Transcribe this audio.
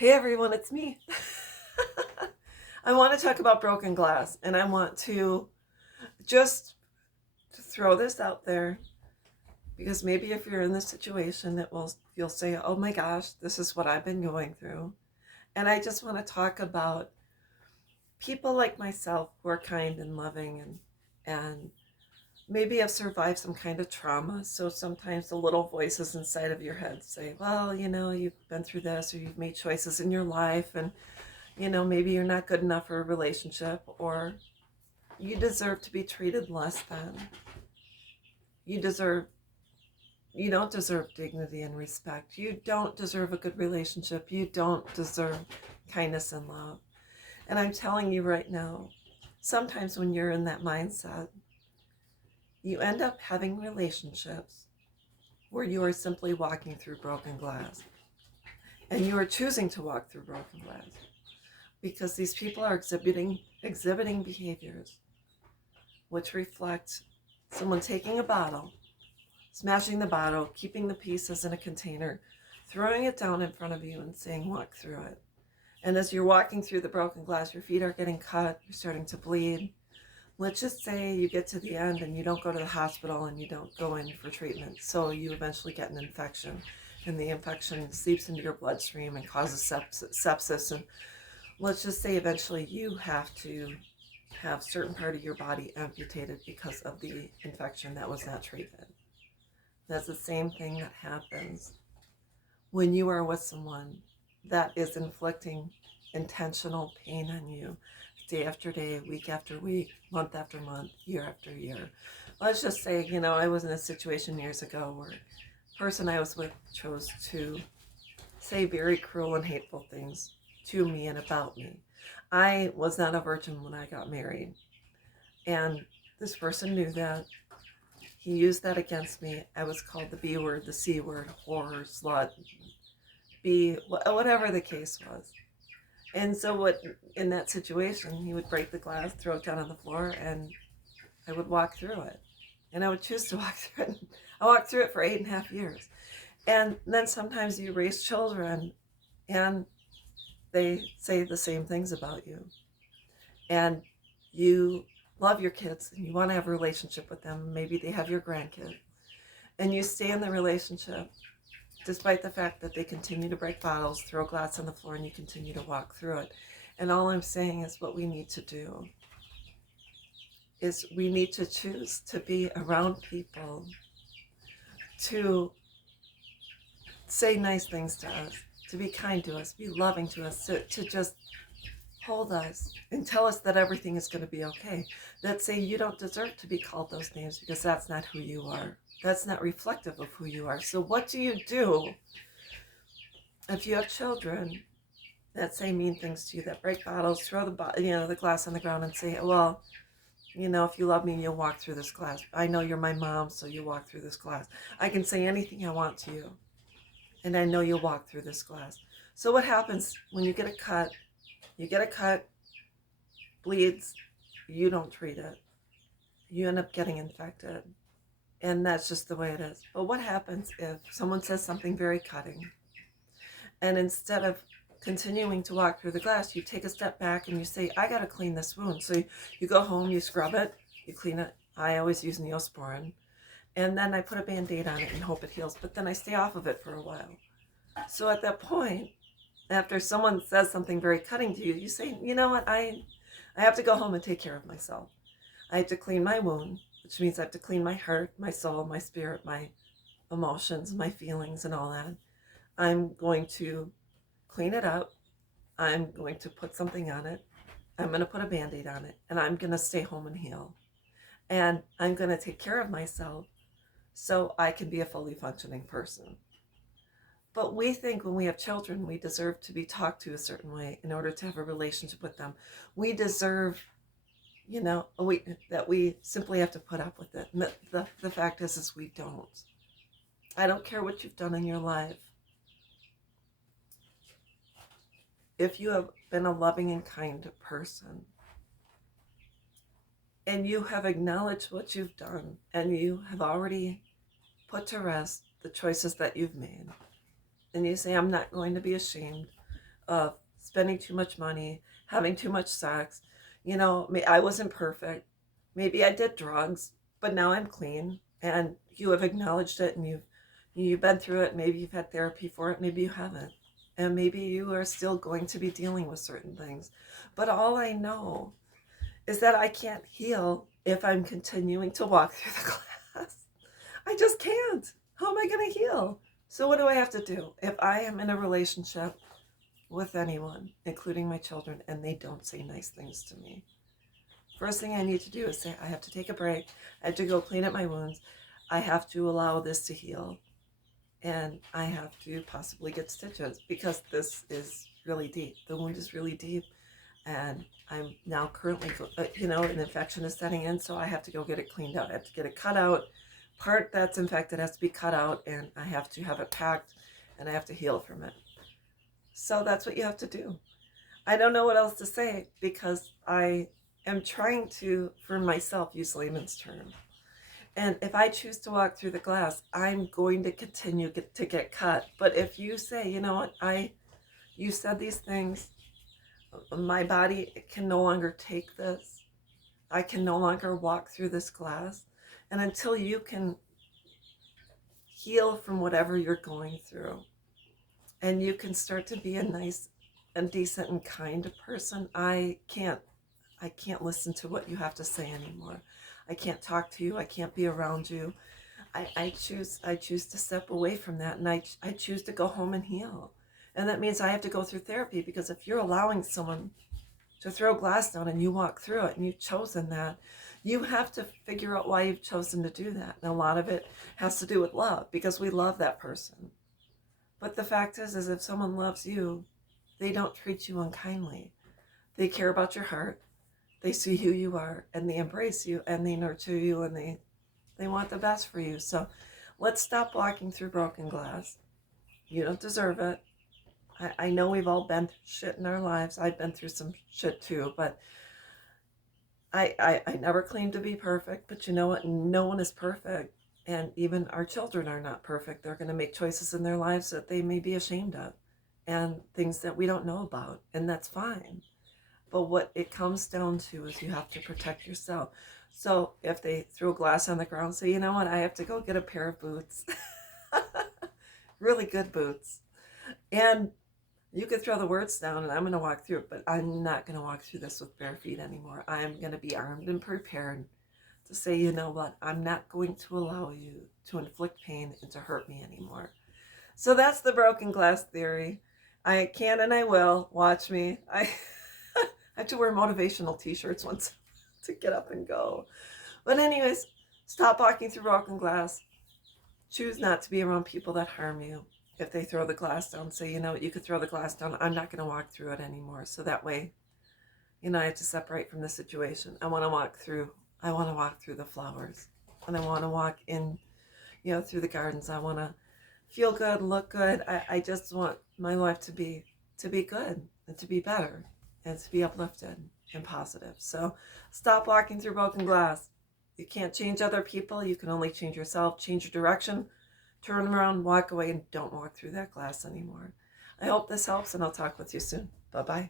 Hey everyone, it's me. I want to talk about broken glass, and I want to just throw this out there because maybe if you're in this situation, you'll say, "Oh my gosh, this is what I've been going through." And I just want to talk about people like myself who are kind and loving and maybe have survived some kind of trauma. So sometimes the little voices inside of your head say, "Well, you've been through this, or you've made choices in your life, and maybe you're not good enough for a relationship, or you deserve to be treated less than. You deserve, you don't deserve dignity and respect. You don't deserve a good relationship. You don't deserve kindness and love." And I'm telling you right now, sometimes when you're in that mindset, you end up having relationships where you are simply walking through broken glass. And you are choosing to walk through broken glass because these people are exhibiting behaviors which reflect someone taking a bottle, smashing the bottle, keeping the pieces in a container, throwing it down in front of you and saying, "Walk through it." And as you're walking through the broken glass, your feet are getting cut, you're starting to bleed. Let's just say you get to the end and you don't go to the hospital and you don't go in for treatment. So you eventually get an infection, and the infection seeps into your bloodstream and causes sepsis. And let's just say eventually you have to have certain part of your body amputated because of the infection that was not treated. That's the same thing that happens when you are with someone that is inflicting intentional pain on you day after day, week after week, month after month, year after year. Let's just say, I was in a situation years ago where the person I was with chose to say very cruel and hateful things to me and about me. I was not a virgin when I got married, and this person knew that. He used that against me. I was called the B word, the C word, whore, slut, B, whatever the case was. And so, what in that situation, he would break the glass, throw it down on the floor, and I would walk through it. And I would choose to walk through it. I walked through it for 8.5 years. And then sometimes you raise children and they say the same things about you. And you love your kids and you want to have a relationship with them. Maybe they have your grandkid. And you stay in the relationship despite the fact that they continue to break bottles, throw glass on the floor, and you continue to walk through it. And all I'm saying is what we need to do is we need to choose to be around people to say nice things to us, to be kind to us, be loving to us, to just hold us and tell us that everything is going to be okay. That say you don't deserve to be called those names because that's not who you are. That's not reflective of who you are. So what do you do if you have children that say mean things to you, that break bottles, throw the glass on the ground and say, "Well, if you love me, you'll walk through this glass. I know you're my mom, so you walk through this glass. I can say anything I want to you, and I know you'll walk through this glass." So what happens when you get a cut? You get a cut, bleeds, you don't treat it. You end up getting infected. And that's just the way it is. But what happens if someone says something very cutting, and instead of continuing to walk through the glass, you take a step back and you say, "I got to clean this wound." So you go home, you scrub it, you clean it. I always use Neosporin. And then I put a Band-Aid on it and hope it heals. But then I stay off of it for a while. So at that point, after someone says something very cutting to you, you say, "You know what? I have to go home and take care of myself. I have to clean my wound," which means I have to clean my heart, my soul, my spirit, my emotions, my feelings, and all that. I'm going to clean it up. I'm going to put something on it. I'm going to put a Band-Aid on it, and I'm going to stay home and heal. And I'm going to take care of myself so I can be a fully functioning person. But we think when we have children, we deserve to be talked to a certain way in order to have a relationship with them. We deserve, that we simply have to put up with it. And the fact is we don't. I don't care what you've done in your life. If you have been a loving and kind person, and you have acknowledged what you've done, and you have already put to rest the choices that you've made, and you say, "I'm not going to be ashamed of spending too much money, having too much sex. You know, I wasn't perfect. Maybe I did drugs, but now I'm clean, and you have acknowledged it, and you've been through it. Maybe you've had therapy for it, maybe you haven't. And maybe you are still going to be dealing with certain things. But all I know is that I can't heal if I'm continuing to walk through the glass. I just can't. How am I going to heal? So what do I have to do? If I am in a relationship with anyone, including my children, and they don't say nice things to me, first thing I need to do is say, I have to take a break. I have to go clean up my wounds. I have to allow this to heal. And I have to possibly get stitches because this is really deep. The wound is really deep. And I'm now currently, an infection is setting in, so I have to go get it cleaned out. I have to get it cut out. Part that's infected has to be cut out, and I have to have it packed, and I have to heal from it. So that's what you have to do. I don't know what else to say because I am trying to, for myself, use layman's terms. And if I choose to walk through the glass, I'm going to continue to get cut. But if you say, you know what, you said these things, my body can no longer take this. I can no longer walk through this glass. And until you can heal from whatever you're going through, and you can start to be a nice and decent and kind person, I can't listen to what you have to say anymore. I can't talk to you. I can't be around you. I choose to step away from that, and I choose to go home and heal. And that means I have to go through therapy, because if you're allowing someone to throw glass down and you walk through it and you've chosen that, you have to figure out why you've chosen to do that. And a lot of it has to do with love, because we love that person. But the fact is if someone loves you, they don't treat you unkindly. They care about your heart. They see who you are, and they embrace you, and they nurture you, and they want the best for you. So let's stop walking through broken glass. You don't deserve it. I know we've all been through shit in our lives. I've been through some shit too, but I never claimed to be perfect. But you know what? No one is perfect. And even our children are not perfect. They're going to make choices in their lives that they may be ashamed of, and things that we don't know about. And that's fine. But what it comes down to is you have to protect yourself. So if they throw glass on the ground, say, you know what? I have to go get a pair of boots. Really good boots. And you could throw the words down, and I'm going to walk through it, but I'm not going to walk through this with bare feet anymore. I am going to be armed and prepared to say, you know what? I'm not going to allow you to inflict pain and to hurt me anymore. So that's the broken glass theory. I can and I will. Watch me. I have to wear motivational t-shirts once to get up and go. But anyways, stop walking through broken glass. Choose not to be around people that harm you. If they throw the glass down, say, you know what, you could throw the glass down. I'm not going to walk through it anymore. So that way, I have to separate from the situation. I want to walk through the flowers. And I want to walk in, through the gardens. I want to feel good, look good. I just want my life to be good and to be better and to be uplifted and positive. So stop walking through broken glass. You can't change other people. You can only change yourself. Change your direction. Turn around, walk away, and don't walk through that glass anymore. I hope this helps, and I'll talk with you soon. Bye-bye.